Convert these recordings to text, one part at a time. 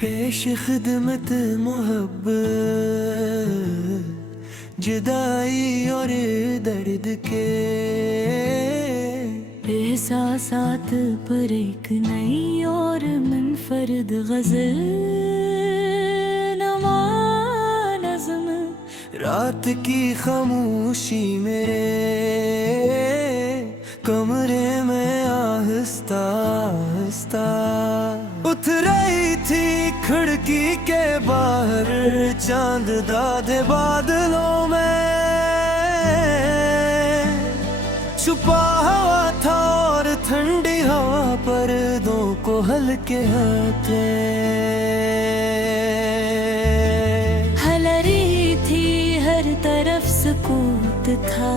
पेश खिदमत मोहब्बत जुदाई और दर्द के एहसासात पर एक नई और मुनफरद गज़ल नवा नज़्म। रात की खामोशी मेरे कमरे में आहिस्ता आहिस्ता उठ रही थी खिड़की के बाहर चांद दादे बादलों में छुपा हुआ था और ठंडी हवा पर्दों को हल्के हाथे हल रही थी हर तरफ सुकूत था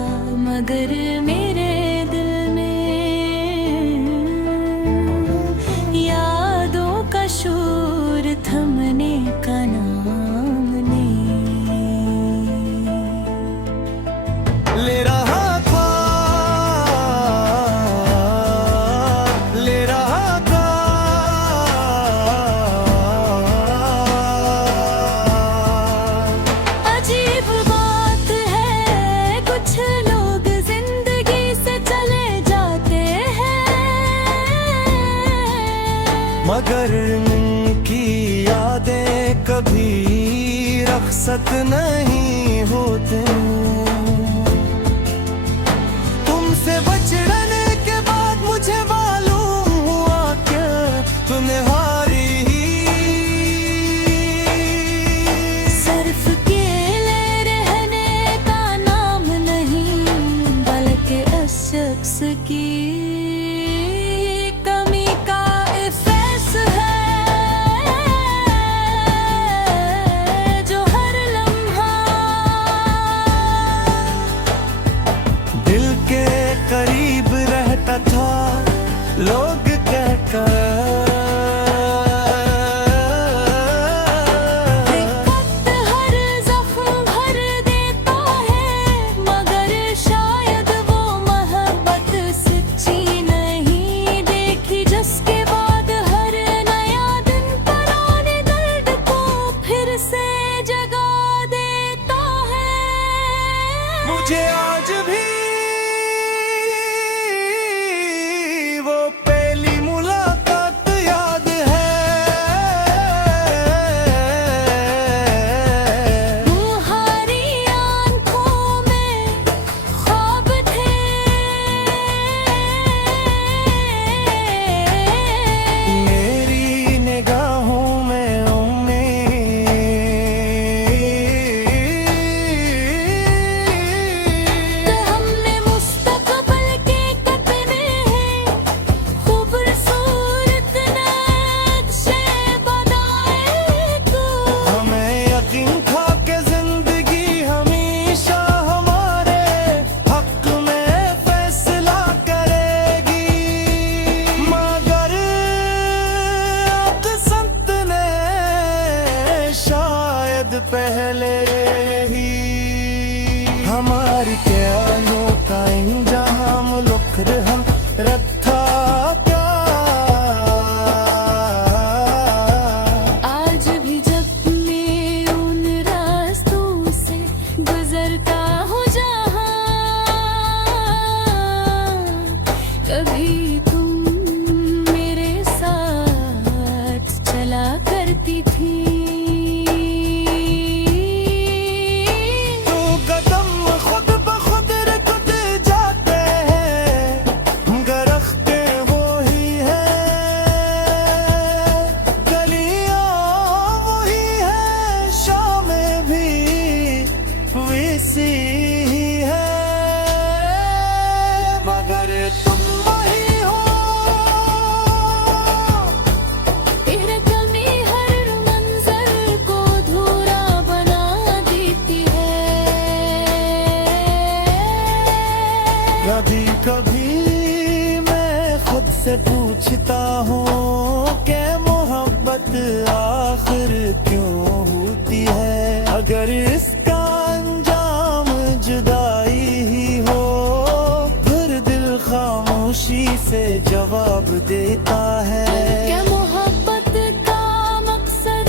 मगर मेरे दिल में यादों का शोर थमने का नाम नहीं ले रहा था अजीब बात है कुछ लोग जिंदगी से चले जाते हैं मगर उनकी यादें कभी रखसत नहीं होते। तुमसे बचड़ने के बाद मुझे मालूम हुआ कि तुम्हें हारी ही सिर्फ अकेले रहने का नाम नहीं बल्कि इस शख्स की कमी का एहसास है जो हर लम्हा दिल के करीब रहता था लोग कहकर वक्त हर जख्म भर देता है मगर शायद वो मोहब्बत सच्ची नहीं देखी जिसके बाद हर नया दिन पुराने दर्द को फिर से जगा देता है। मुझे आज भी वो पहली मुलाकात याद है। तुम्हारी आंखों में ख्वाब थे मेरी निगाहों में तो हमने मुस्तकबिल के कतने हैं खूबसूरत नक्शे बनाए तो हमें यकीन था कि जिंदगी हमेशा हमारे हक में फैसला करेगी मगर संत ने शायद पहले ही हमारी ख्यालों का इंजाम लुकर हम रखा क्या। आज भी जब मैं उन रास्तों से गुजरता हूँ जहाँ कभी तुम मेरे साथ चला करती थी तो कदम खुद ब खुद रुक जाते हैं गरखते वो ही है गलियां वही है शामें भी वैसी ही है मगर तुम वही हो तेरे कमी हर मंजर को अधूरा बना देती है। कभी कभी मैं खुद से पूछता हूँ कि मोहब्बत आखिर क्यों होती है अगर इसका अंजाम जुदाई ही हो फिर दिल खामोशी से जवाब देता है। क्या मोहब्बत का मकसद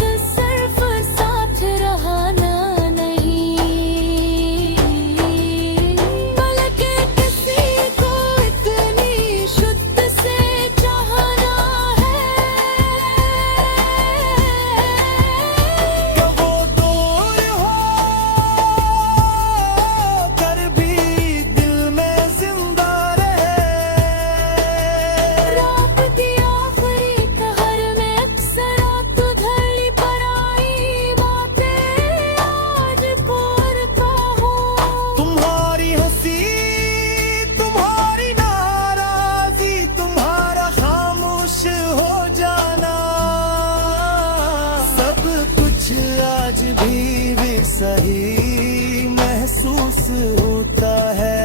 भी सही महसूस होता है।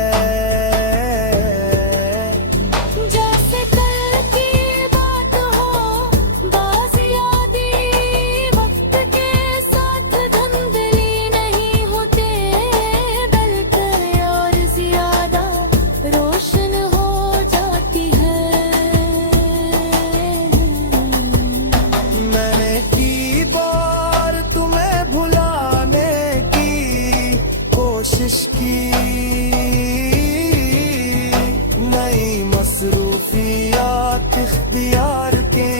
जैसे कल की बात हो, बाज़ यादें वक्त के साथ धुंधली नहीं होते, बल्कि और ज्यादा रोशन हो जाती है। मैंने की बार तुम्हें भुलाने की कोशिश की, नई मसरूफियात इख्तियार के,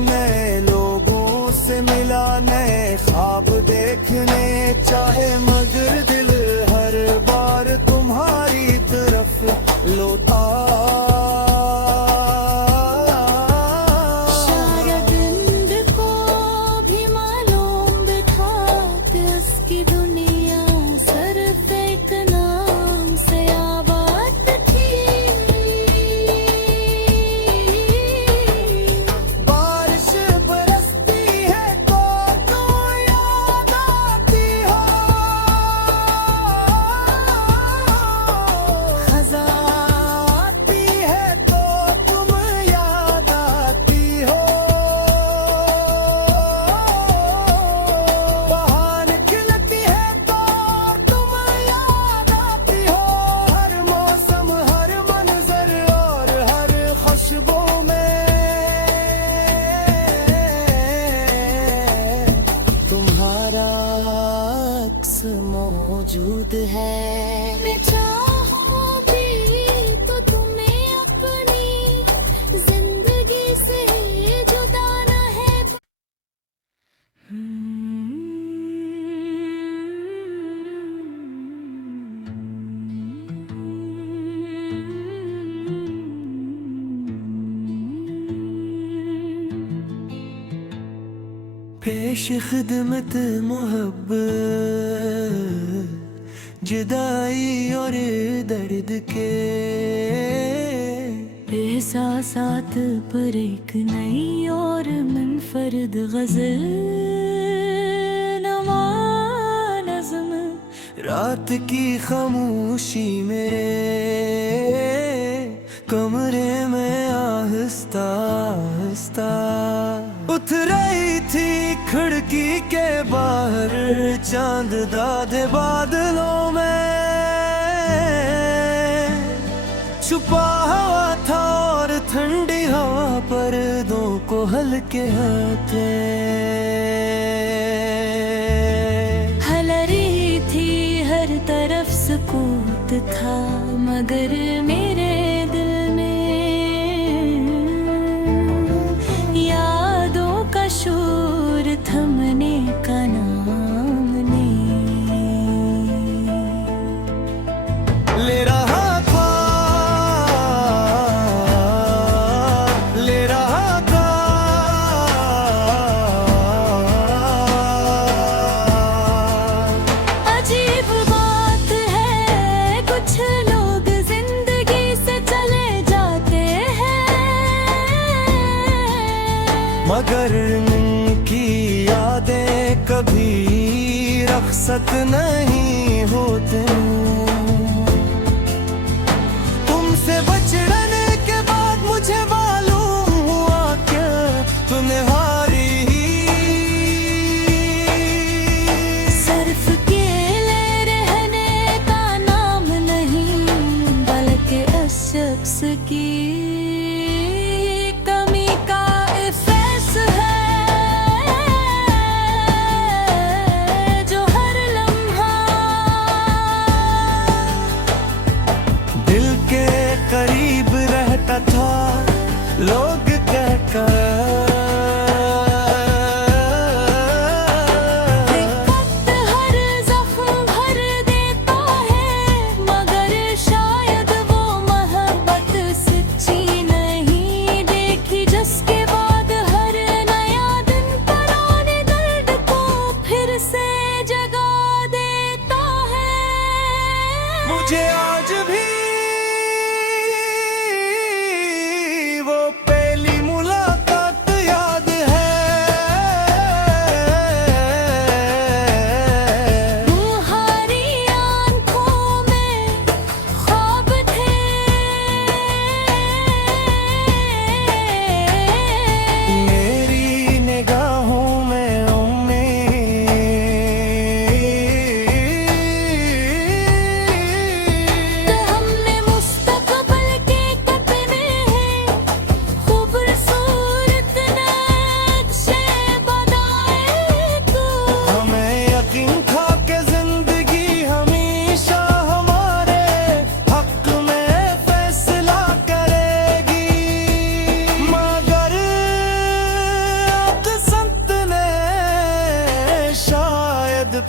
नए लोगों से मिला, नए ख्वाब देखने चाहे, मगर दिल हर बार तुम्हारी तरफ लौटा। शायद नींद को भी मालूम था कि उसकी दुनिया सिर्फ एक नाम से आबाद थी। बारिश बरसती है तो याद आती हो, खज़ां आती है तो तुम याद आती हो, बहार खिलती है तो तुम याद आती हो, हर मौसम हर मंजर और हर खुशबू में तुम्हारा अक्स मौजूद है। मैं चाहूं भी तो तुम्हें अपनी जिंदगी से जुदा न है। पेश खिदमत मोहब्बत जुदाई और दर्द के, एहसासात पर एक नई और मुनफरद गज़ल नवा नज़्म। रात की खामोशी मेरे कमरे में आहिस्ता आहिस्ता उठ रही थी, खिड़की के बाहर चांद दादे बादलों में छुपा हुआ था, और ठंडी हवा पर्दों को हल्के हाथे हल रही थी, हर तरफ सुकूत था, मगर मेरे दिल में यादों का शोर थमने का नाम नहीं ले रहा था, ले रहा था। अजीब बात है, कुछ लोग जिंदगी से चले जाते हैं, मगर उनकी यादें कभी रखसत नहीं होते। तुमसे बचड़ने के बाद मुझे मालूम हुआ कि तुम्हें हारी ही सिर्फ अकेले रहने का नाम नहीं, बल्कि इस शख्स की कमी का एहसास है, जो हर लम्हा दिल के करीब रहता था। लोग कहकर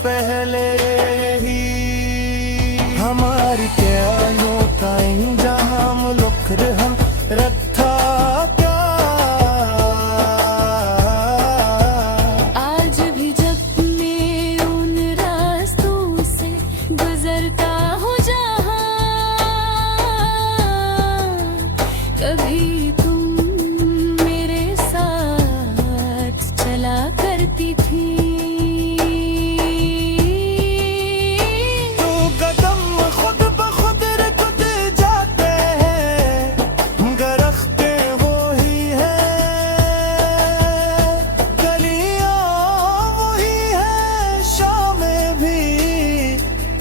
पहले ही हमारी कैनो का इंजाम लुक हम रखा क्या। आज भी जब मैं उन रास्तों से गुजरता हूँ जहाँ, कभी तुम मेरे साथ चला करती थी। तो कदम खुद ब खुद रुक जाते हैं, गरखते वो ही है, गलियां वही है, शामें भी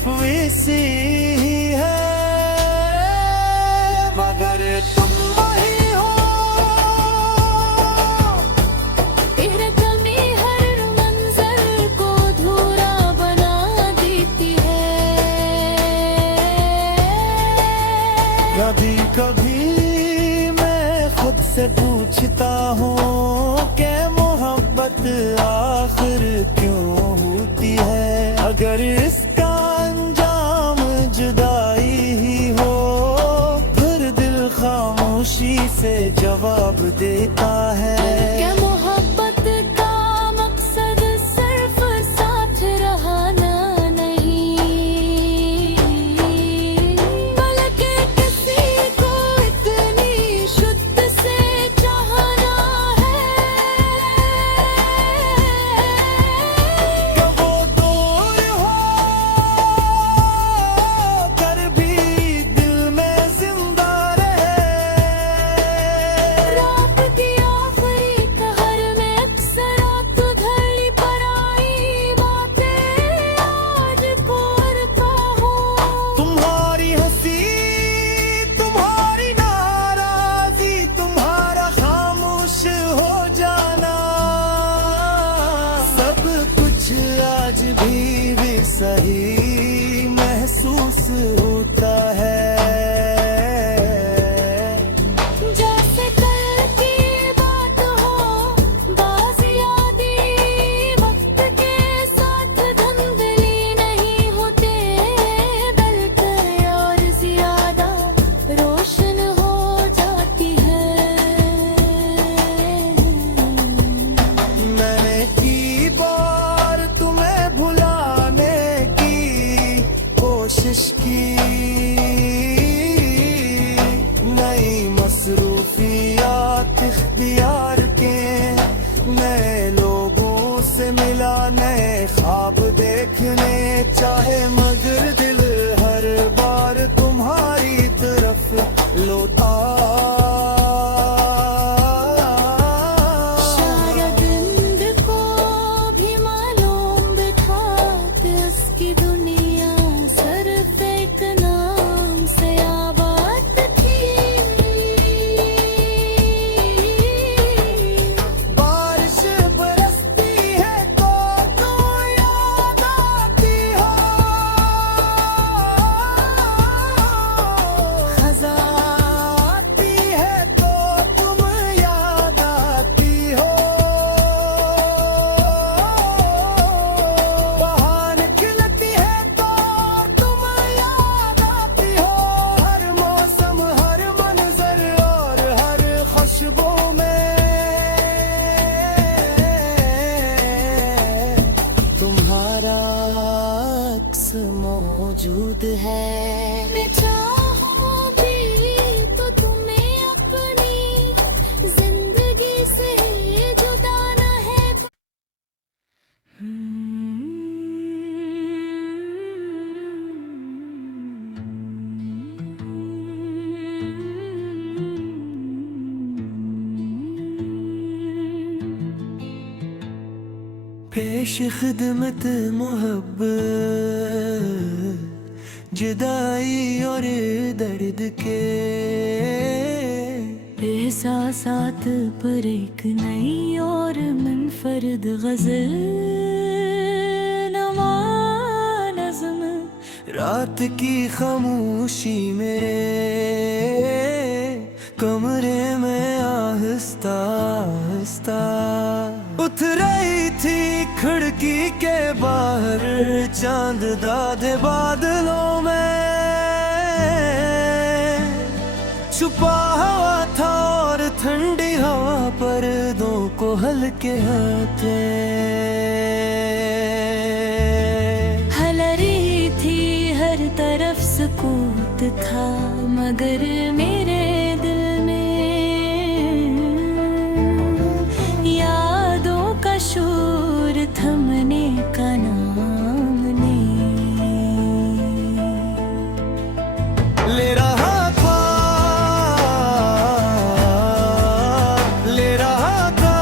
वैसी ही है, मगर तुम वही हो। तेरे कमी हर मंजर को अधूरा बना देती है। कभी कभी मैं खुद से पूछता हूँ कि मोहब्बत आखिर क्यों होती है। अगर इसका अंजाम जुदाई ही हो, फिर दिल खामोशी से जवाब देता है। क्या मोहब्बत का मकसद सिर्फ साथ रहना नहीं, बल्कि किसी को इतनी शुद्ध से चाहना है। कब वो दूर हो कर भी दिल में जिंदा रहे। रात की आखिरी पहर में अक्सर रात धरली पर आई बातें आज करता हूँ। तुम्हारी हंसी, तुम्हारी नाराजी, तुम्हारा खामोश हो जाना, सब कुछ आज भी सही महसूस होता है। जैसे कल की बात हो, बाज़ यादें वक्त के साथ धुंधली नहीं होते, बल्कि और ज्यादा रोशन हो जाती है। मैंने की बार तुम्हें भुलाने की कोशिश की, नई मसरूफियात इख्तियार के, नए लोगों से मिला, नए ख्वाब देखने चाहे, मगर दिल हर बार तुम्हारी तरफ लौटा। शायद नींद को भी मालूम बिठा कि उसकी दुनिया सिर्फ एक नाम से आबाद थी। बारिश बरसती है तो याद आती हो, खज़ां आती है तो तुम याद आती हो, बहार खिलती है तो तुम याद आती हो, हर मौसम हर मंजर और हर खुशबू में तुम्हारा अक्स मौजूद है। मैं चाहूं भी तो तुम्हें अपनी जिंदगी से जुदा न है। पेश खिदमत मोहब्बत, जुदाई और दर्द के एहसासात पर एक नई और मुनफरद गज़ल नवा नज़्म। रात की खामोशी मेरे कमरे में आहिस्ता आहिस्ता उठ रही थी खिड़की के बाहर चांद दाधे बादलों में छुपा हुआ था और ठंडी हवा पर्दों को हल्के हाथे हल रही थी हर तरफ सुकूत था मगर मेरे दिल में यादों का शोर थमने का नाम नहीं ले रहा था ले रहा था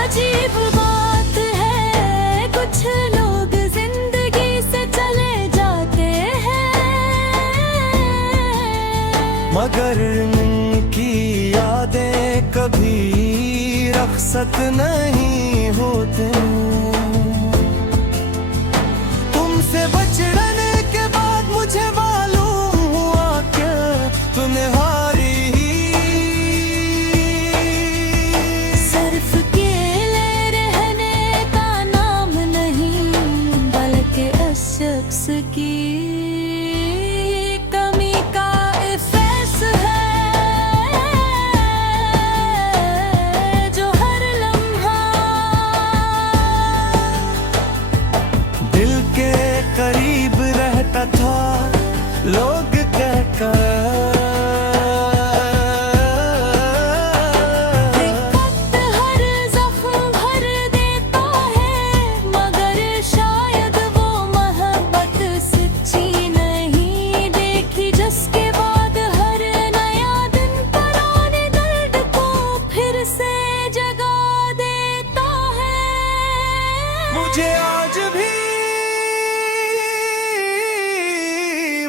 अजीब बात है कुछ लोग जिंदगी से चले जाते हैं मगर उनकी यादें कभी रखसत नहीं होते तुमसे बचड़ने के बाद मुझे मालूम हुआ कि तूने हारी सिर्फ अकेले रहने का नाम नहीं बल्कि उस शख्स की कमी का एहसास है जो हर लम्हा दिल के करीब रहता था लोग कहकर वक्त हर जख्म भर देता है मगर शायद वो मोहब्बत सच्ची नहीं देखी जिसके बाद हर नया दिन पुराने दर्द को फिर से जगा देता है मुझे आज भी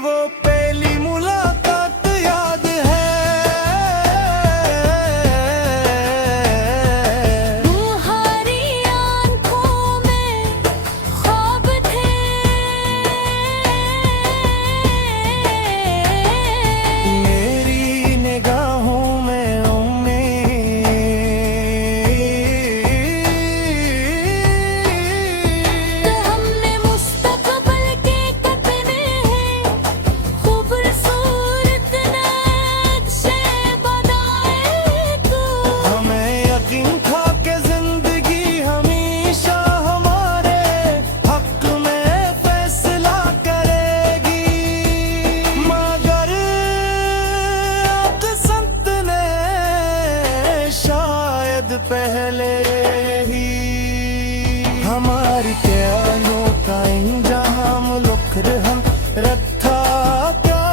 वो पहली मुलाकात याद है तुम्हारी आंखों में ख्वाब थे मेरी निगाहों में तो हमने मुस्तकबिल के कतने हैं खूबसूरत नक्शे बनाए तू हमें यकीन था कि जिंदगी हमेशा हमारे हक में फैसला करेगी मगर अक़समत ने शायद पहले ही हमारी ख्यालों का इंजाम लुकर हम रखा क्या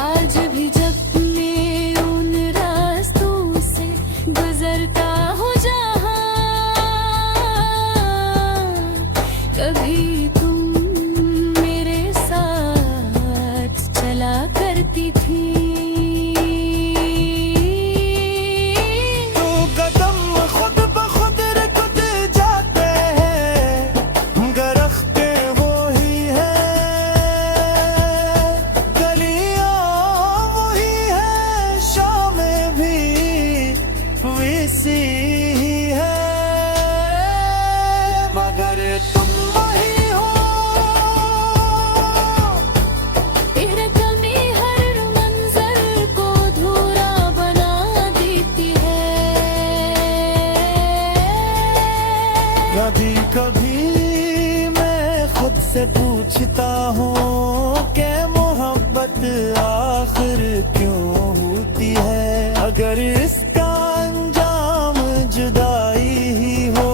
आज भी जब मैं उन रास्तों से गुजरता हूँ जहाँ कभी तुम मेरे साथ चला करती थी तो कदम खुद ब खुद रुक जाते हैं गरखते वो ही है गलियां वही है शामें भी वैसी ही है मगर तुम वही हो तेरे कमी हर मंजर को अधूरा बना देती है कभी कभी मैं खुद से पूछता हूँ कि मोहब्बत आखिर क्यों होती है अगर इसका अंजाम जुदाई ही हो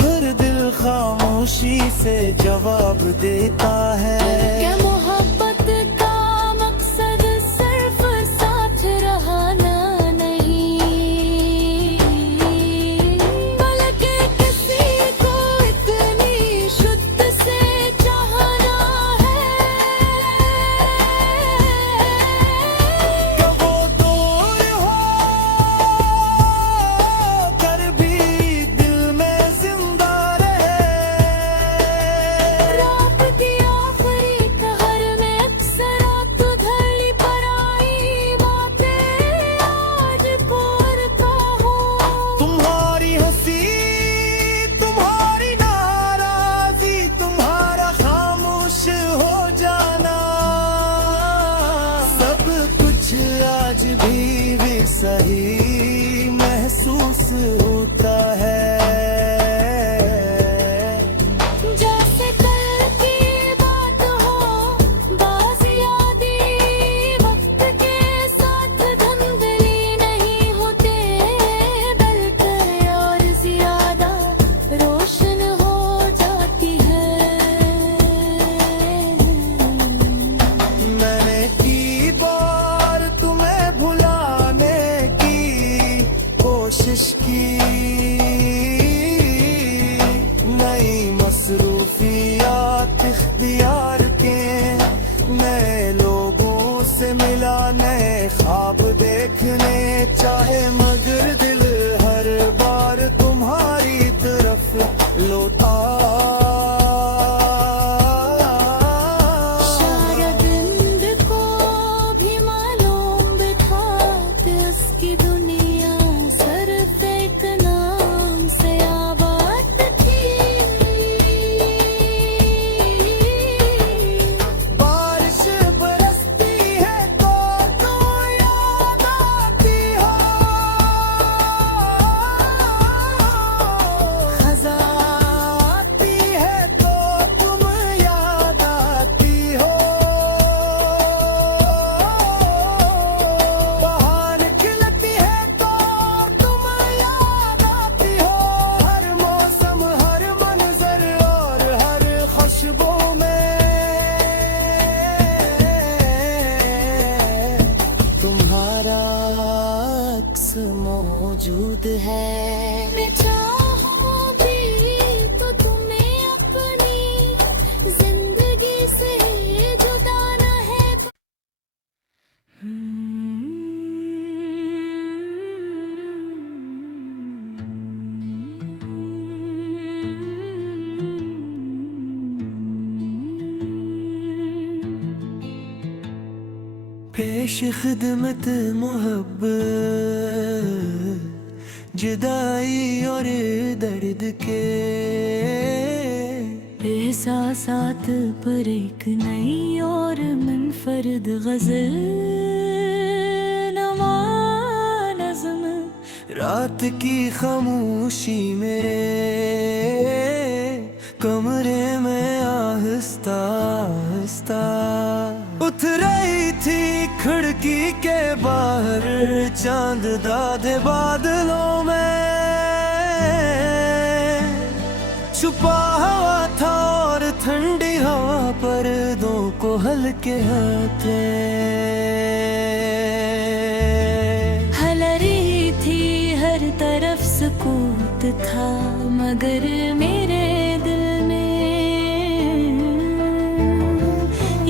फिर दिल खामोशी से जवाब देता है क्या मोहब्बत का मकसद सिर्फ साथ रहना नहीं बल्कि किसी को इतनी शुद्ध से चाहना है कि वो दूर हो कर भी दिल में जिंदा रहे रात की आखिरी भी सही महसूस होता है। जैसे कल की बात हो, बाज़ यादें वक्त के साथ धुंधली नहीं होते, बल्कि और ज्यादा रोशन हो जाती है। मैंने की बार तुम्हें भुलाने की कोशिश की, नई मसरूफियात इख्तियार के, नए लोगों से मिला, नए ख्वाब देखने चाहे, मगर दिल हर बार तुम्हारी तरफ लौटा। शायद नींद को भी मालूम था कि उसकी दुनिया सिर्फ एक नाम से आबाद थी। बारिश बरसती है तो याद आती हो, खज़ां आती है तो तुम याद आती हो, बहार खिलती है तो तुम याद आती हो, हर मौसम हर मंजर और हर खुशबू में तुम्हारा अक्स मौजूद है। मैं चाहूं भी तो तुम्हें अपनी जिंदगी से जुदा न है। पेश खिदमत मोहब्बत जुदाई और दर्द के, एहसासात पर एक नई और मुनफरद गज़ल नवा नज़्म। रात की खामोशी मेरे कमरे में आहिस्ता आहिस्ता उठ रही थी, खिड़की के बाहर चांद दादे बादलों में छुपा हुआ था, और ठंडी हवा पर्दों को हल्के हाथे हल रही थी, हर तरफ सुकूत था, मगर मेरे दिल में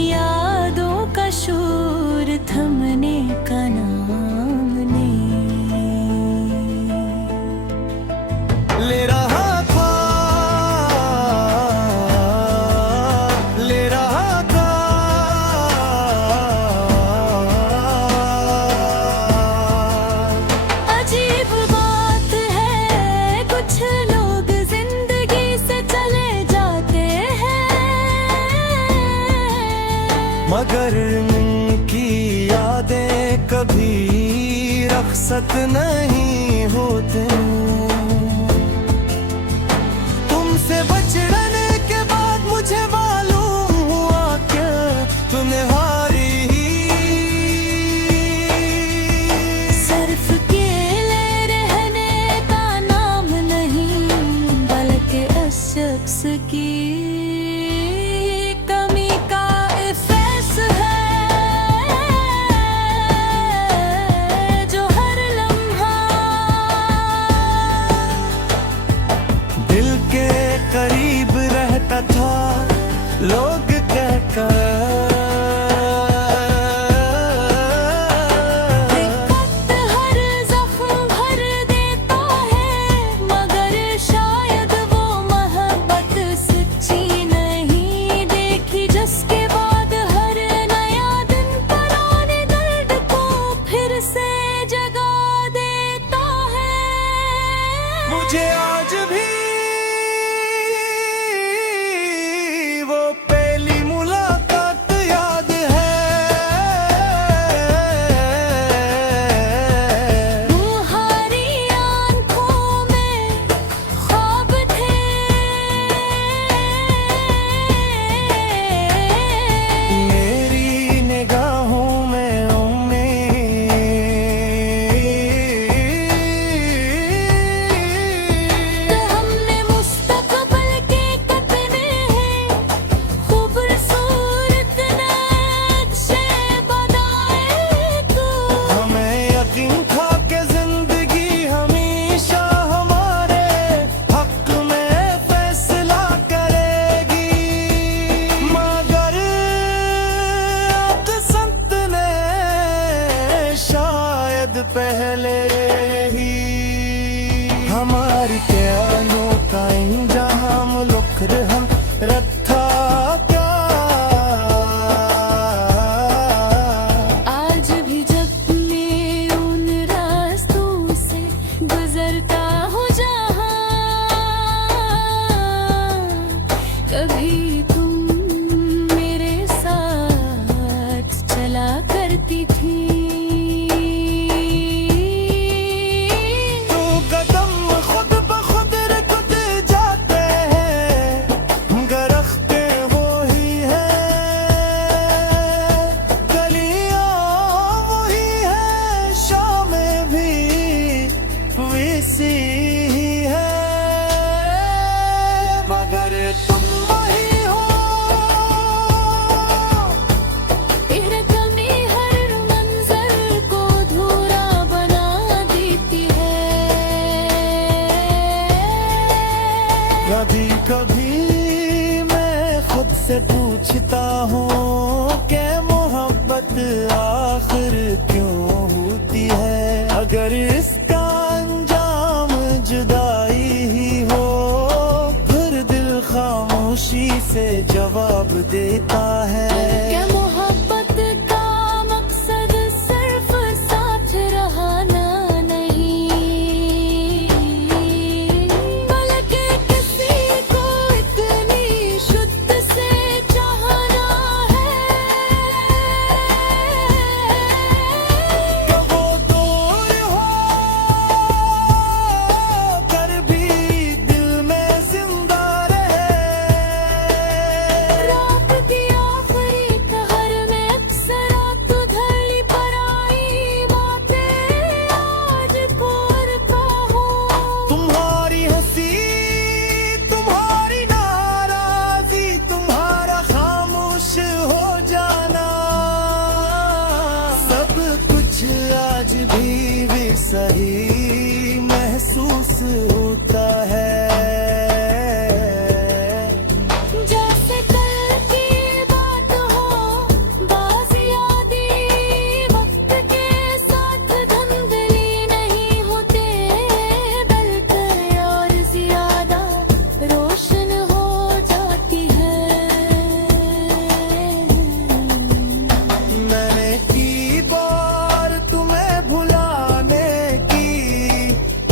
यादों का शोर थमने का नाम नहीं ले रहा था, ले रहा था। अजीब बात है, कुछ लोग जिंदगी से चले जाते हैं, मगर उनकी यादें कभी रखसत नहीं होते। तुमसे बचड़ने के बाद मुझे मालूम हुआ कि तुमने हारी ही सिर्फ अकेले रहने का नाम नहीं, बल्कि इस शख्स की कमी का एहसास है, जो हर लम्हा दिल के करीब रहता था, पहले ही हमारी कैनो काइन जहां मुलुक हम रथा क्या आज भी जब मैं उन रास्तों से गुजरता हूँ जहाँ कभी तुम मेरे साथ चला करती थी। तो कदम खुद ब खुद रुक जाते हैं, गरखते वो ही है, गलियां वही है, शामें भी वैसी ही है, मगर तुम वही हो। तेरे कमी हर मंजर को अधूरा बना देती है। कभी कभी मैं खुद से पूछता हूँ कि मोहब्बत आखिर क्यों होती है, अगर इसका अंजाम जुदाई ही हो, फिर दिल खामोशी से जवाब देता है। क्या मोहब्बत का मकसद सिर्फ साथ रहना नहीं, बल्कि किसी को इतनी शुद्ध से चाहना है। कब वो दूर हो कर भी दिल में जिंदा रहे, रात की आखिरी पहर में अक्सर रात उधड़ी पर आई बातें आज भोर का हूँ। तुम्हारी हंसी, तुम्हारी नाराजी, तुम्हारा खामोश हो जाना, सब कुछ आज भी सही महसूस होता है। जैसे कल की बात हो, बाज़ यादें वक्त के साथ धुंधली नहीं होते, बल्कि और ज्यादा रोशन हो जाती है। मैंने की बार तुम्हें भुलाने की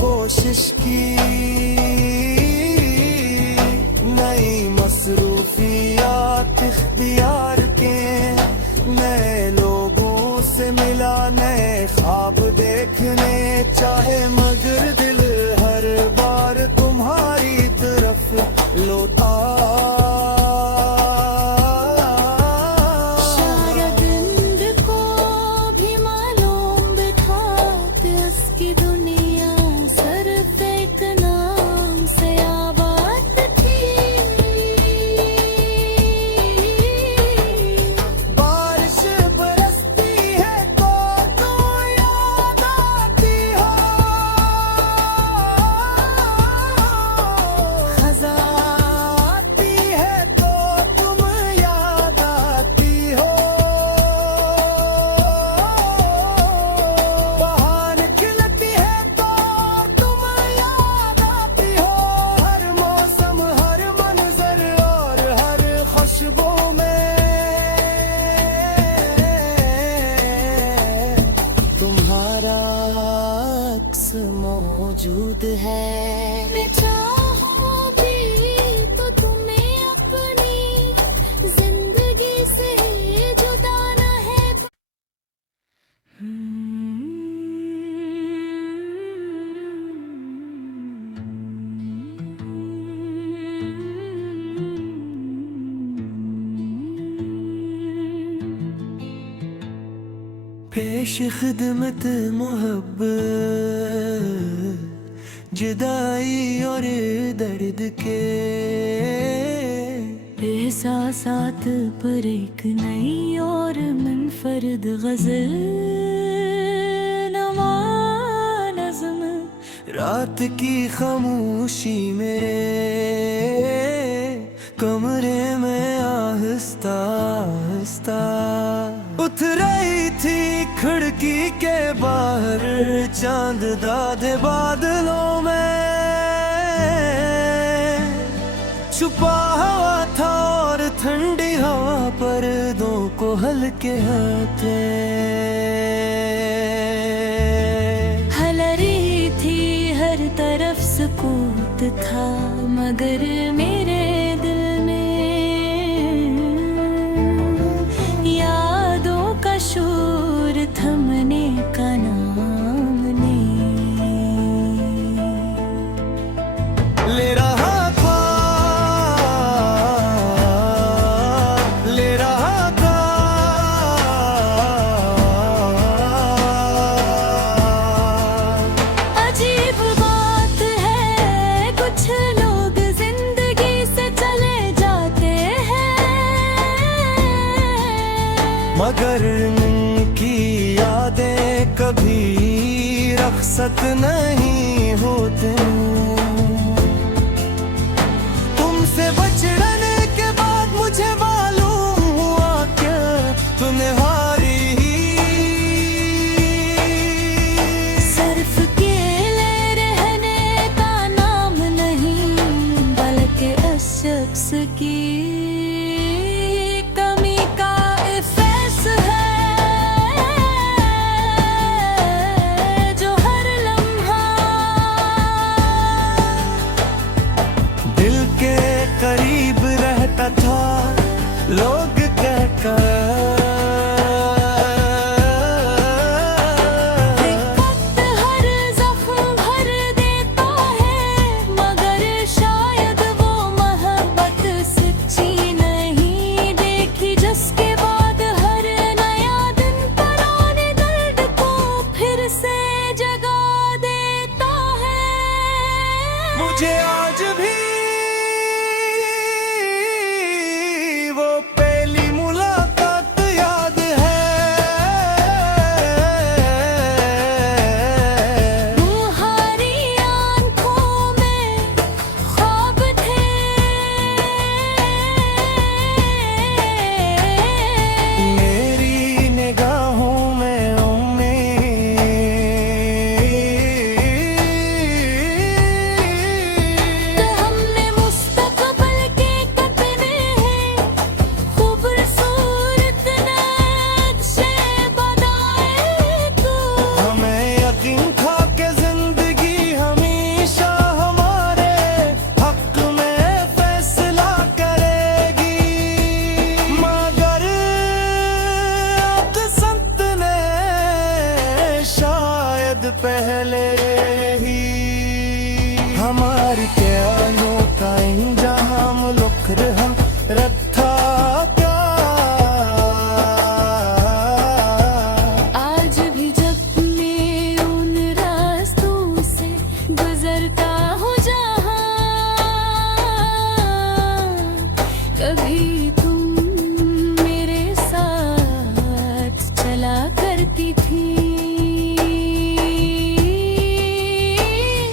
कोशिश की, नई मसरूफियात इख्तियार के, नए लोगों से मिला, नए ख्वाब देखने चाहे, मगर दिल हर बार तुम्हारी तरफ लौटा। शायद इंद्र को भी मालूम था कि उसकी दुनिया सिर्फ एक नाम से आबाद थी। बारिश बरसती है तो याद आती हो, खज़ां आती है तो तुम याद आती हो, बहार खिलती है तो तुम याद आती हो, हर मौसम हर मंजर और हर खुशबू में तुम्हारा अक्स मौजूद है। मैं चाहूं भी तो तुम्हें अपनी जिंदगी से जुदा न है। पेश खिदमत मोहब्बत, जुदाई और दर्द के एहसासात पर एक नई और मुनफरद गज़ल नवा नज़्म, रात की खामोशी मेरे कमरे में आहिस्ता आहिस्ता उतरी थी खिड़की के बाहर चांद दाधे बादलों में छुपा हुआ था और ठंडी हवा पर्दों को हल्के हाथे हल रही थी हर तरफ सुकूत था मगर मेरे दिल में यादों का शोर थमने का नाम नहीं ले रहा था अजीब बात है कुछ लोग जिंदगी से चले जाते हैं मगर उनकी यादें कभी रखसत नहीं होते तुमसे बचड़ने के बाद मुझे मालूम हुआ कि तूने हारी ही सिर्फ अकेले रहने का नाम नहीं बल्कि इस शख्स की कमी का एहसास है जो हर लम्हा दिल के करीब रहता था लोग कहकर वक्त हर जख्म भर देता है मगर शायद वो मोहब्बत सच्ची नहीं देखी जिसके बाद हर नया दिन पुराने दर्द को फिर से जगा देता है मुझे आज भी वो पहली मुलाकात याद है तुम्हारी आंखों में ख्वाब थे मेरी निगाहों में तो हमने मुस्तकबिल के कतने हैं खूबसूरत नक्शे बनाए तू हमें यकीन था कि जिंदगी हमेशा हमारे हक में फैसला करेगी मगर संत ने शायद पहले ही हमारी ख्यालों का इंजाम लुक रहा रखा क्या आज भी जब मैं उन रास्तों से गुजरता हूँ जहाँ कभी तुम मेरे साथ चला करती थी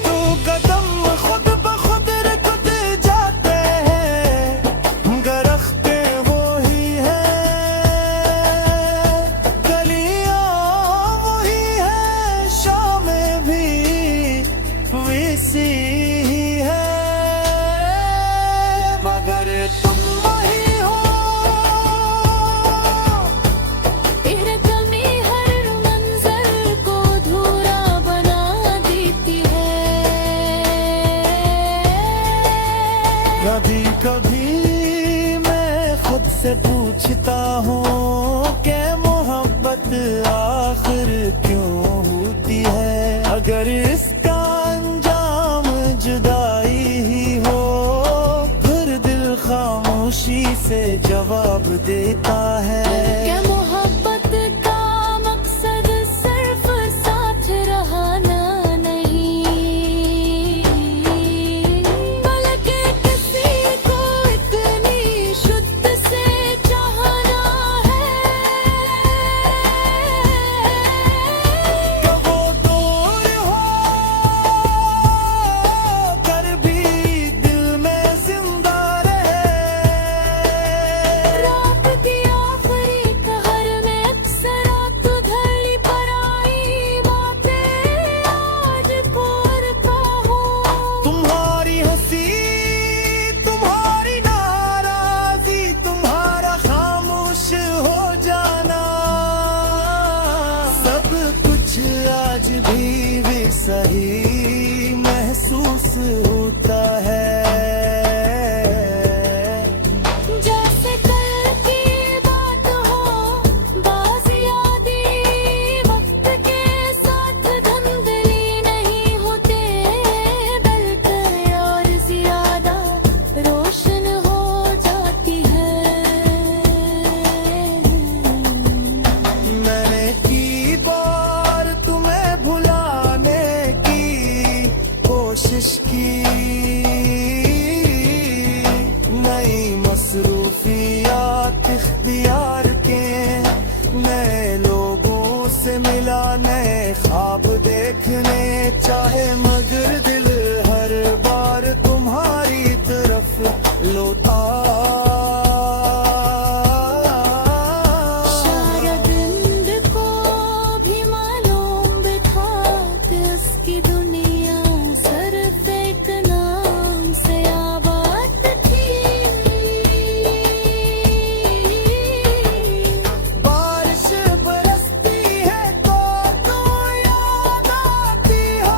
तो कदम खुद ब खुद रुक जाते हैं गरखते वो ही है गलियां वही है शामें भी वैसी ही है मगर तुम वही हो तेरे कमी हर मंजर को अधूरा बना देती है कभी कभी मैं खुद से पूछता हूँ कि मोहब्बत आखिर क्यों होती है अगर इसका अंजाम जुदाई ही हो फिर दिल खामोशी से जवाब देता है क्या मोहब्बत का मकसद सिर्फ साथ रहना नहीं बल्कि किसी को इतनी शुद्ध से चाहना है कब वो दूर हो कर भी दिल में जिंदा रहे रात की आखिरी भी सही महसूस होता है। जैसे कल की बात हो, बाज़ यादें वक्त के साथ धुंधली नहीं होते, बल्कि और ज्यादा रोशन हो जाती है। मैंने की बार तुम्हें भुलाने की कोशिश की, नई मसरूफियात इख्तियार के, नए लोगों से मिला, नए ख्वाब देखने चाहे, मगर दिल हर बार तुम्हारी तरफ लौटा। शायद नींद को भी मालूम था कि उसकी दुनिया सिर्फ एक नाम से आबाद थी। बारिश बरसती है तो याद आती हो,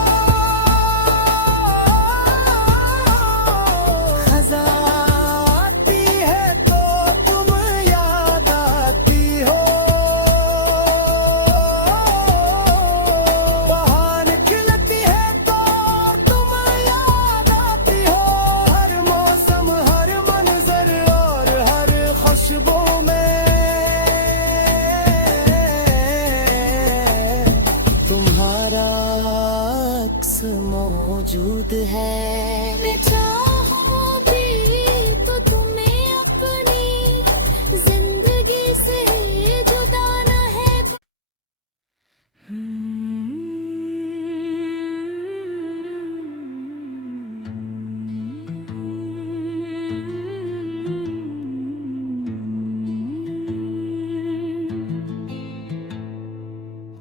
खज़ां आती है तो तुम याद आती हो, बहार खिलती है तो तुम याद आती हो, हर मौसम हर मंजर और हर खुशबू में तुम्हारा अक्स मौजूद है। मैं चाहूं भी तो तुम्हें अपनी जिंदगी से जुदा न है।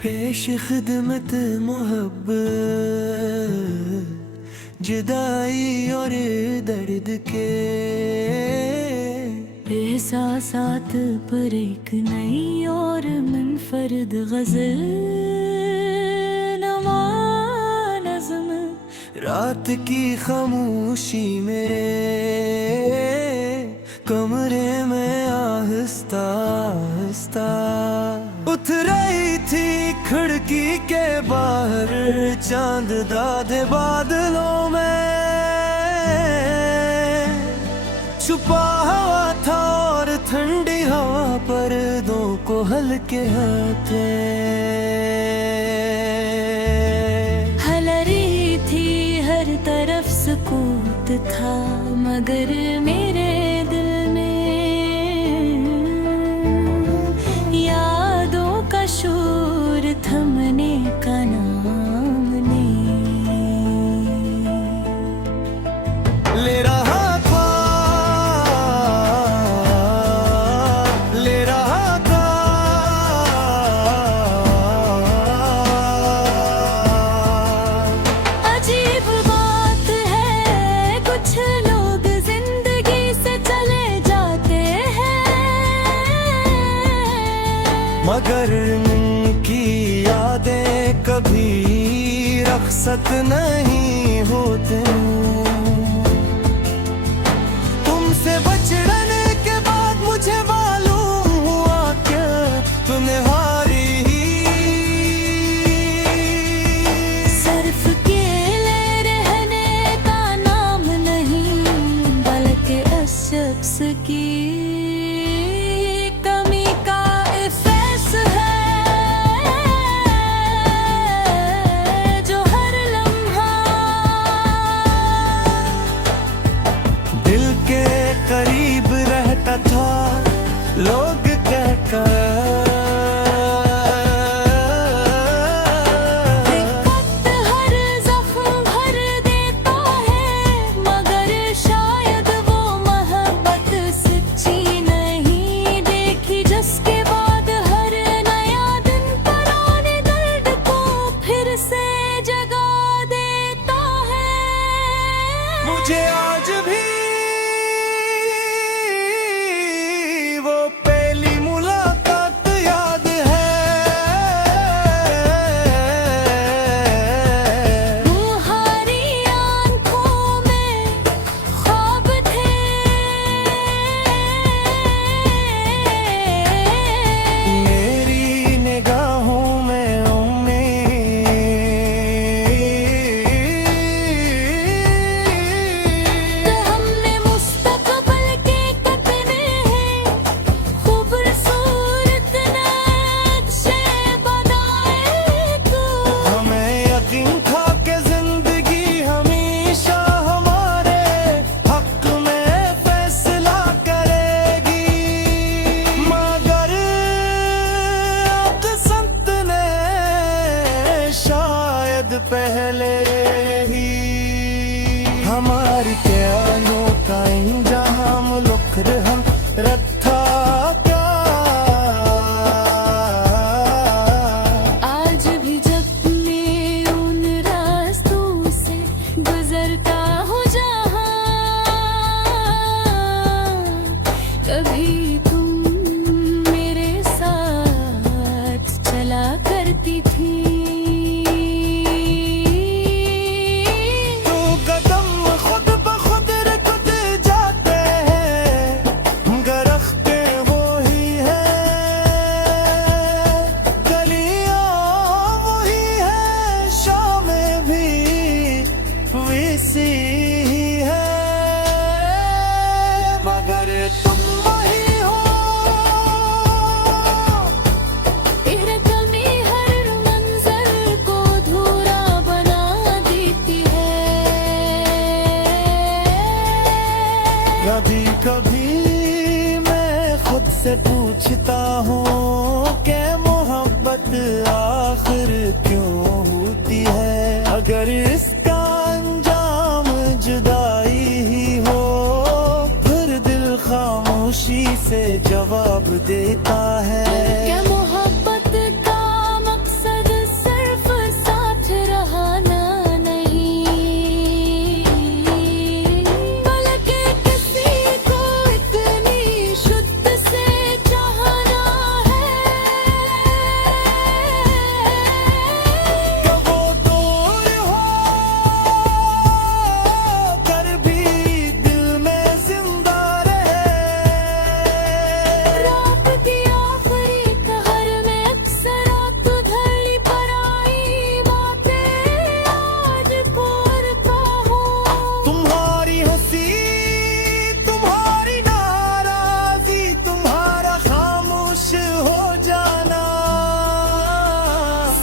पेश खिदमत मोहब्बत जुदाई और दर्द के, एहसासात पर एक नई और मुनफरद गज़ल नवा नज़्म। रात की खामोशी मेरे कमरे में आहिस्ता आहिस्ता उठ रही थी, खिड़की के बाहर चांद दादे बादलों में छुपा हुआ था, और ठंडी हवा पर्दों को हल्के हाथे हल रही थी, हर तरफ सुकूत था, मगर मेरे दिल में यादों का शोर थमने का नाम नहीं ले रहा था, ले रहा था। अजीब बात है, कुछ लोग जिंदगी से चले जाते हैं, मगर उनकी यादें कभी रखसत नहीं होते। तुमसे बचड़ने के बाद मुझे मालूम हुआ कि तुम्हें हारी ही सिर्फ अकेले रहने का नाम नहीं, बल्कि इस शख्स की कमी का एहसास है, जो हर लम्हा दिल के करीब रहता था, पहले ही हमारी प्यालों का इंजाम लुकर हम रखा क्या। आज भी जब मैं उन रास्तों से गुजरता हूँ जहाँ, कभी तुम मेरे साथ चला करती थी। तो कदम खुद ब खुद रुक जाते हैं, गरखते वही है, गलियां वही है, शामें भी वैसी ही है, मगर तुम वही हो। तेरे कमी हर मंजर को अधूरा बना देती है। कभी कभी मैं खुद से पूछता हूँ कि मोहब्बत आखिर क्यों होती है। अगर इसका अंजाम जुदाई ही हो, फिर दिल खामोशी से जवाब देता है। क्या मोहब्बत का मकसद सिर्फ साथ रहना नहीं, बल्कि किसी को इतनी शुद्ध से चाहना है। कब वो दूर हो कर भी दिल में जिंदा रहे। रात की आखिरी पहर में अक्सर रात उधड़ी पर आई बातें आज भोर का हूँ। तुम्हारी हंसी, तुम्हारी नाराजी, तुम्हारा खामोश हो जाना,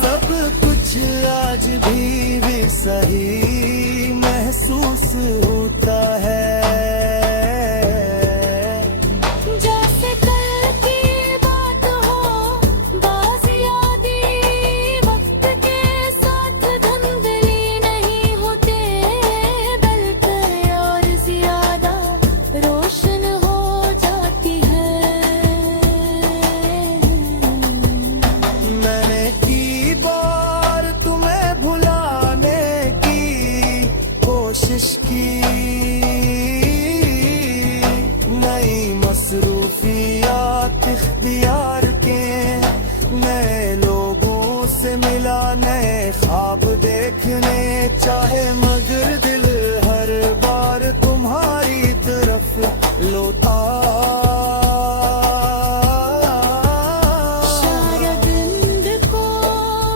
सब कुछ आज भी सही महसूस होता है। जैसे कल की बात हो, बाज़ यादें वक्त के साथ धुंधली नहीं होते, बल्कि और ज्यादा रोशन हो जाती है। मैंने की बार तुम्हें भुलाने की कोशिश की, नई मसरूफियात इख्तियार के, नए लोगों से मिला, नए ख्वाब देखने चाहे, मगर दिल हर बार तुम्हारी तरफ लौटा। शायद नींद को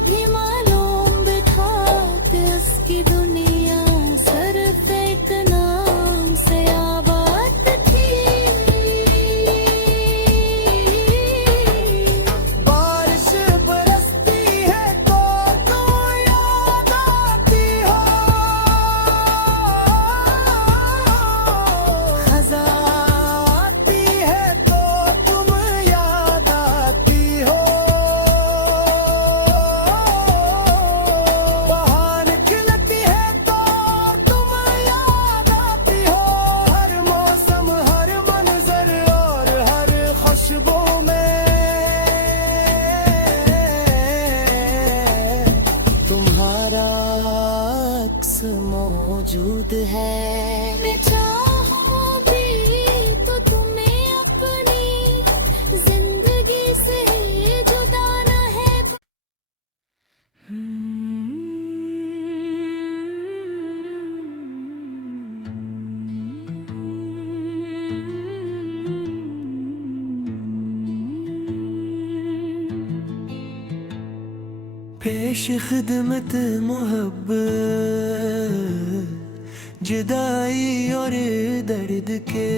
भी मालूम था कि उसकी दुनिया सिर्फ एक नाम से आबाद थी। बारिश बरसती है तो याद आती हो, खज़ां आती है तो तुम याद आती हो, बहार खिलती है तो तुम याद आती हो, हर मौसम हर मंजर और हर खुशबू में तुम्हारा अक्स मौजूद है। मैं चाहूं भी तो तुम्हें अपनी जिंदगी से जुदा न है। पेश खिदमत मोहब्बत, जुदाई और दर्द के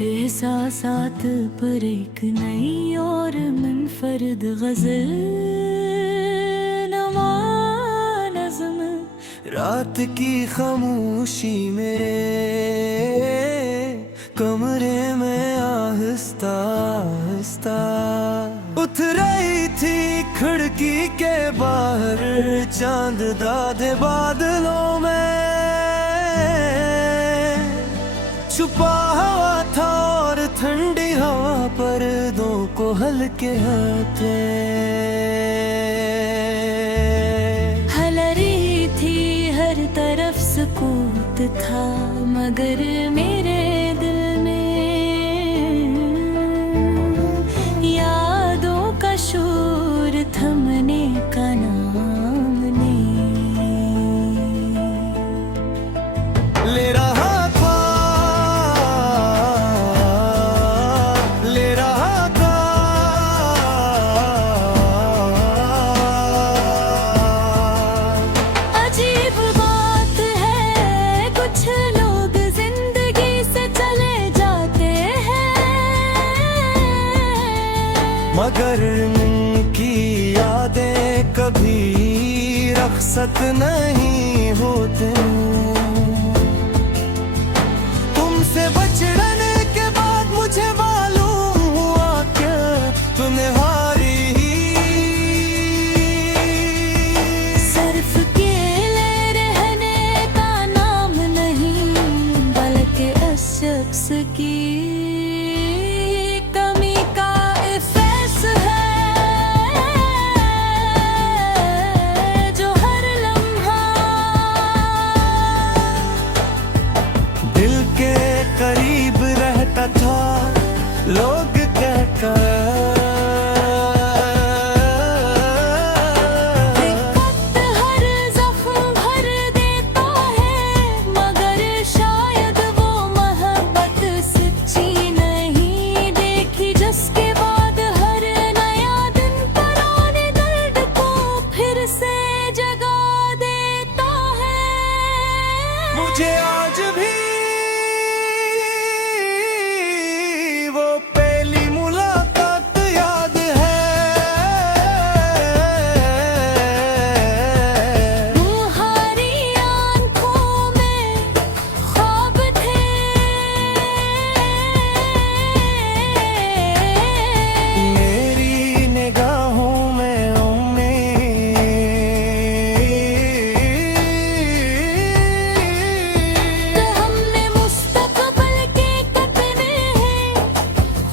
एहसासात पर एक नई और मुनफरद गज़ल नवा नज़्म। रात की खामोशी मेरे कमरे में आहिस्ता आहिस्ता उतरी थी खिड़की के बाहर चांद दादे बादलों में छुपा हुआ था और ठंडी हवा पर्दों को हल्के हाथे हल रही थी हर तरफ सुकूत था मगर मेरे दिल में यादों का शोर थमने का नाम नहीं ले रहा था अजीब बात है कुछ लोग जिंदगी से चले जाते हैं मगर उनकी यादें कभी रखसत नहीं होते तुमसे बचड़ने के बाद मुझे मालूम हुआ कि तुमने हारी ही सिर्फ अकेले रहने का नाम नहीं बल्कि इस शख्स की कमी का एहसास है जो हर लम्हा दिल के करीब रहता था लोग कहकर वक्त हर जख्म भर देता है मगर शायद वो मोहब्बत सच्ची नहीं देखी जिसके बाद हर नया दिन पुराने दर्द को फिर से जगा देता है मुझे आज भी वो पहली मुलाकात याद है तुम्हारी आंखों में ख्वाब थे मेरी निगाहों में तो हमने मुस्तकबिल के कतने हैं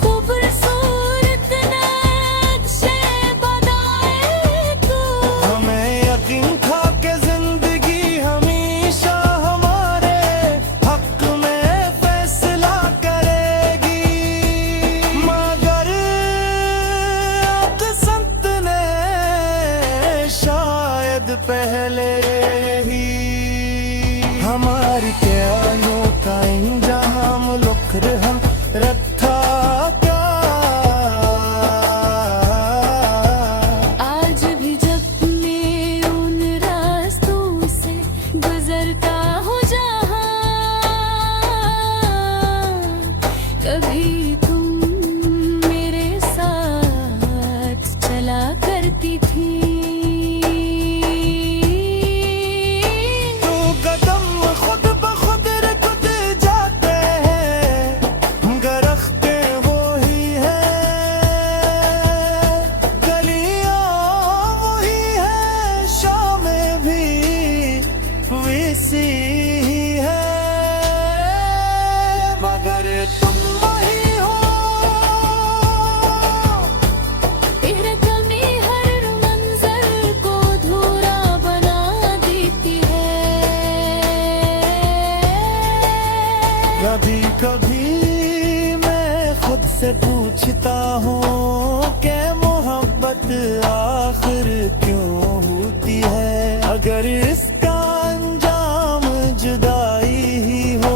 खूबसूरत नक्शे बनाए तू हमें यकीन था कि जिंदगी हमेशा हमारे हक में फैसला करेगी मगर संत ने शायद पहले ही हमारी ख्यालों का इंजाम लुकर हम रखा क्या आज भी जब मैं उन रास्तों से गुजरता हूँ जहाँ कभी तुम मेरे साथ चला करती थी तो कदम खुद ब खुद रुक जाते हैं गरखते वो ही है गलियां वही है शामें भी वैसी ही है मगर तुम वही हो तेरे कमी हर मंजर को अधूरा बना देती है कभी कभी मैं खुद से पूछता हूँ कि मोहब्बत आखिर क्यों होती है अगर इसका अंजाम जुदाई ही हो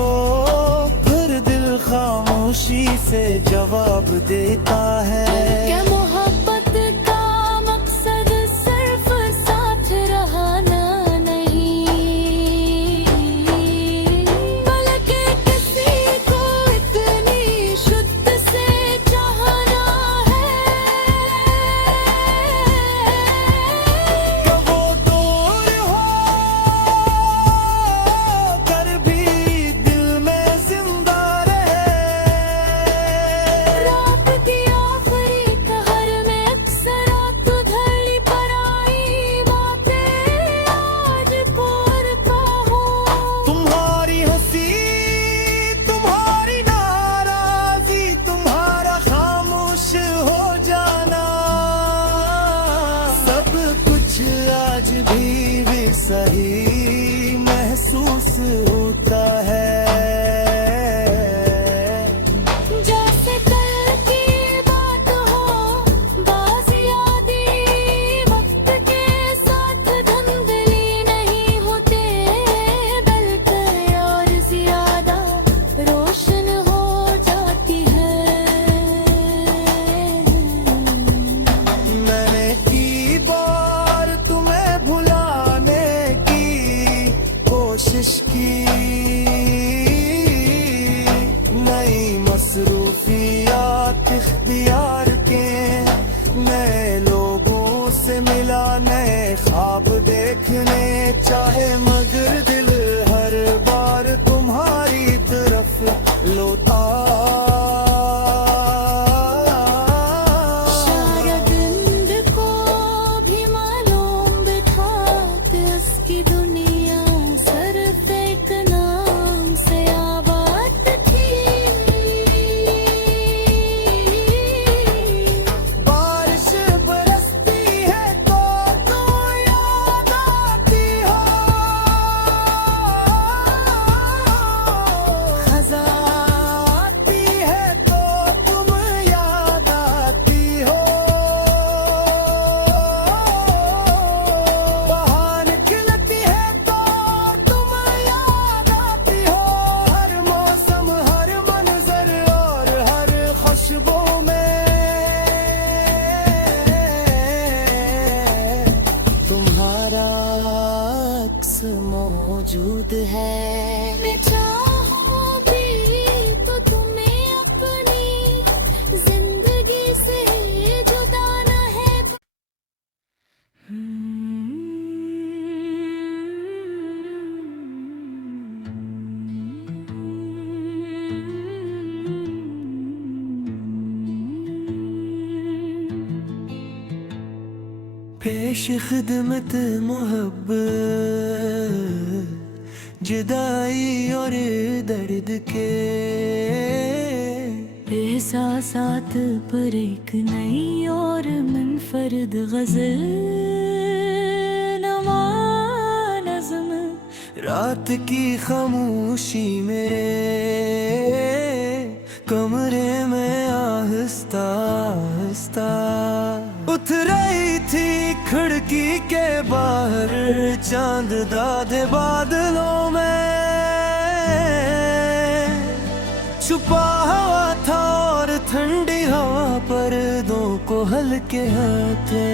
फिर दिल खामोशी से जवाब देता है क्या मोहब्बत का मकसद सिर्फ साथ रहना नहीं बल्कि किसी को इतनी शुद्ध से चाहना है कब वो दूर हो कर भी दिल में जिंदा रहे रात की आखिरी भी सही महसूस होता है। जैसे कल की बात हो, बाज़ यादें वक्त के साथ धुंधली नहीं होते, बल्कि और ज्यादा रोशन हो जाती है। मैंने की बार तुम्हें भुलाने की कोशिश की, नई मसरूफियात इख्तियार के, नए लोगों से मिला, नए ख्वाब देखने चाहे, मगर दिल हर बार तुम्हारी तरफ लौटा। शायद इंद को भी मालूम था कि उसकी दुनिया सिर्फ एक नाम से आबाद थी। बारिश बरसती है तो याद आती हो, खज़ां आती है तो तुम याद आती हो, बहार खिलती है तो तुम याद आती हो, हर मौसम हर मंजर और हर खुशबू में तुम्हारा अक्स मौजूद है। मैं चाहूं भी तो तुम्हें अपनी जिंदगी से जुदा न है। पेश खिदमत मोहब्बत जुदाई और दर्द के, एहसासात पर एक नई और मुनफरद गज़ल नवा नज़्म। रात की खामोशी मेरे कमरे में आहिस्ता आहिस्ता उठ रही थी, खिड़की के बाहर चांद दादे बादलों में छुपा हुआ था, और ठंडी हवा पर्दों को हल्के हाथे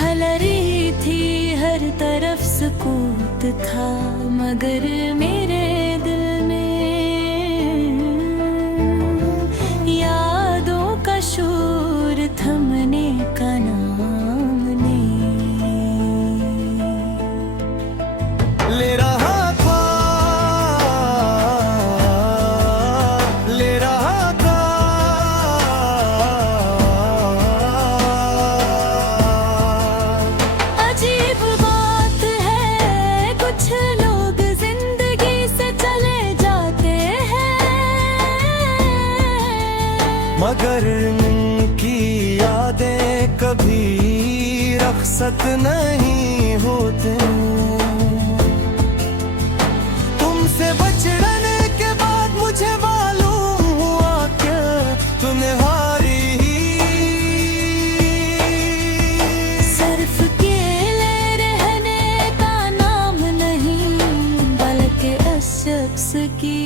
हल रही थी, हर तरफ सुकूत था, मगर मेरे दिल में यादों का शोर थमने का नाम नहीं ले रहा था, ले रहा था। अजीब बात है, कुछ लोग जिंदगी से चले जाते हैं, मगर उनकी यादें कभी रखसत नहीं होते। तुमसे बचड़ने के बाद मुझे मालूम हुआ कि तुम्हें हारी ही सिर्फ अकेले रहने का नाम नहीं, बल्कि इस शख्स की